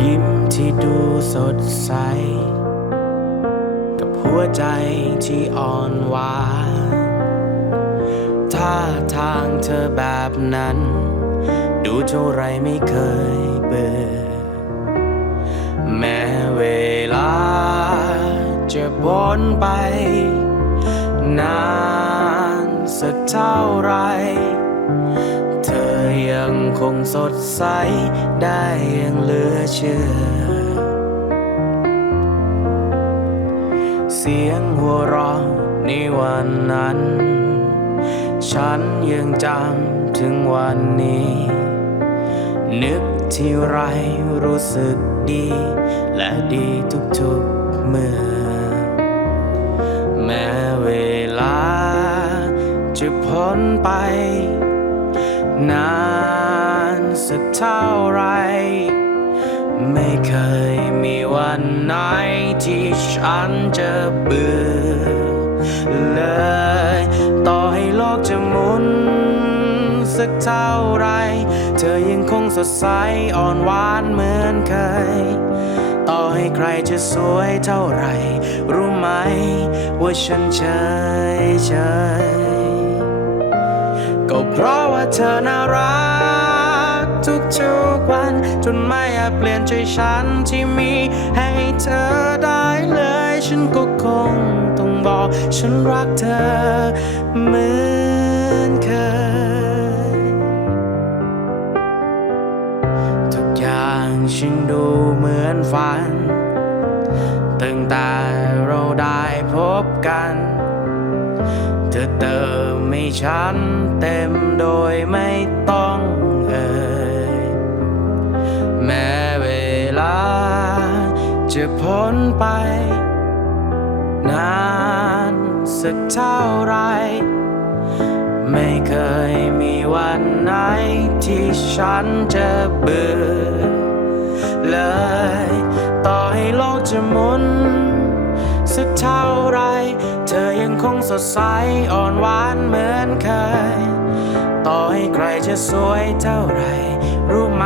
ยิ้มที่ดูสดใส กับหัวใจที่อ่อนหวานท่าทางเธอแบบนั้น ดูเท่าไรไม่เคยเบื่อ แม้เวลาจะพ้นไป นานสักเท่าไร เธอยังคงสดใส ได้ย่างเหลือเชื่อ เสียงหัวเราะในวันนั้น ฉันยังจำถึงวันนี้ นึกที่ไรรู้สึกดี และดีทุกๆเมื่อ แม้เวลาจะพ้นไป นานสักเท่าไร ไม่เคยมีวันไหนที่ฉันจะเบื่อเลย ต่อให้โลกจะหมุนสักเท่าไร เธอยังคงสดใสอ่อนหวานเหมือนเคย ต่อให้ใครจะสวยเท่าไร รู้ไหมว่าฉันเฉยเฉย ก็เพราะว่าเธอน่ารัก ทุกๆวัน จนไม่อาจเปลี่ยนใจฉันที่มีให้เธอได้เลย ฉันก็คงต้องบอก ฉันรักเธอเหมือนเคย ทุกอย่างฉันดูเหมือนฝัน ตั้งแต่เราได้พบกัน ธอเติมให้ฉันเต็มโดยไม่ต้องเอ่ยแม้เวลาจะพ้นไป นานสักเท่าไร ไม่เคยมีวันไหนที่ฉันจะเบื่อเลย ต่อให้โลกจะหมุน สักเท่าไร เธอยังคงสดใสอ่อนหวานเหมือนเคย ต่อให้ใครจะสวยเท่าไร รู้ไหม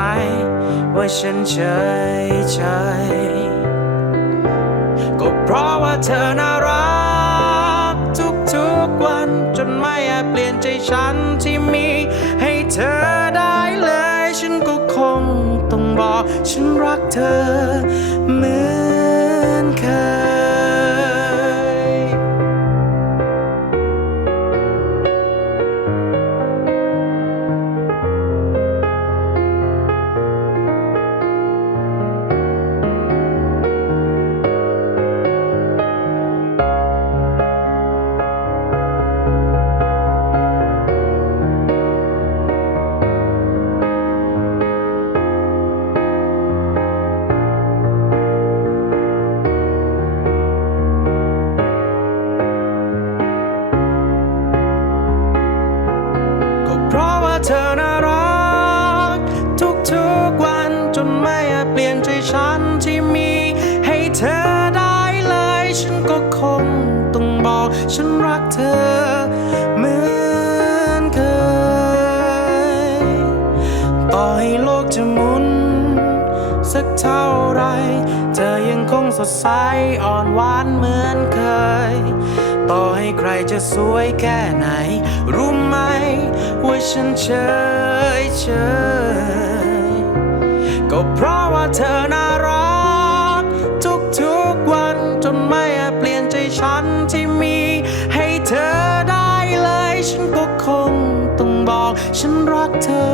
ว่าฉันเฉยเฉยก็เพราะว่าเธอน่ารัก ทุกๆวันจนไม่อาจเปลี่ยนใจฉันที่มี ให้เธอได้เลย ฉันก็คงต้องบอก ฉันรักเธอเหมือน เธอน่ารัก ทุกๆวันจนไม่อาจเปลี่ยนใจฉันที่มี ให้เธอได้เลย ฉันก็คงต้องบอก ฉันรักเธอเหมือนเคย ต่อให้โลกจะหมุน สักเท่าไร เธอยังคงสดใสอ่อนหวานเหมือนเคย ต่อให้ใครจะสวยแค่ไหนรู้ ฉันเฉยเฉยก็เพราะว่าเธอน่ารัก ทุกๆวันจนไม่อาจเปลี่ยนใจฉันที่มี ให้เธอได้เลย ฉันก็คงต้องบอก ฉันรักเธอ